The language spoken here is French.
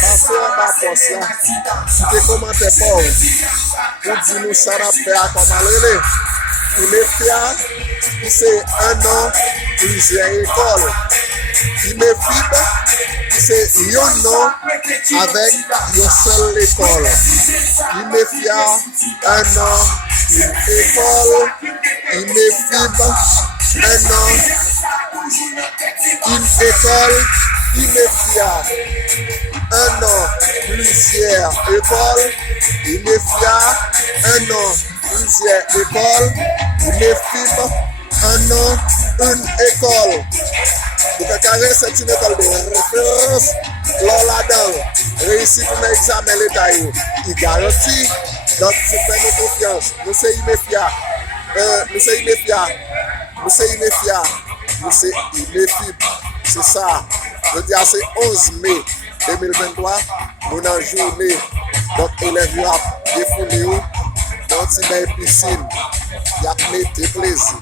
Passez en bas poste là. Si tu commentais pas, pour dire nous ça n'a fait à comment aller. Il me fait, c'est un an, plusieurs écoles. Il me fait, c'est un an avec une seule école. Il me fait un an, une école. Il me fait un an, une école. Il me fait un an, plusieurs écoles. Il me fait un an, plusieurs écoles. Il me fait un an, une école. Donc, carré, c'est une école de référence. Là-dedans, réussir pour l'examen l'État, il garantit. Donc, c'est faire confiance. Nous, c'est immédiat. Nous, c'est immédiat. Nous, c'est immédiat. Nous, c'est immédiat. C'est ça. Je dis, c'est 11 mai 2023. Nous, dans la journée, donc, élèves ont défoulé dans une piscine. Il y a plein de plaisir.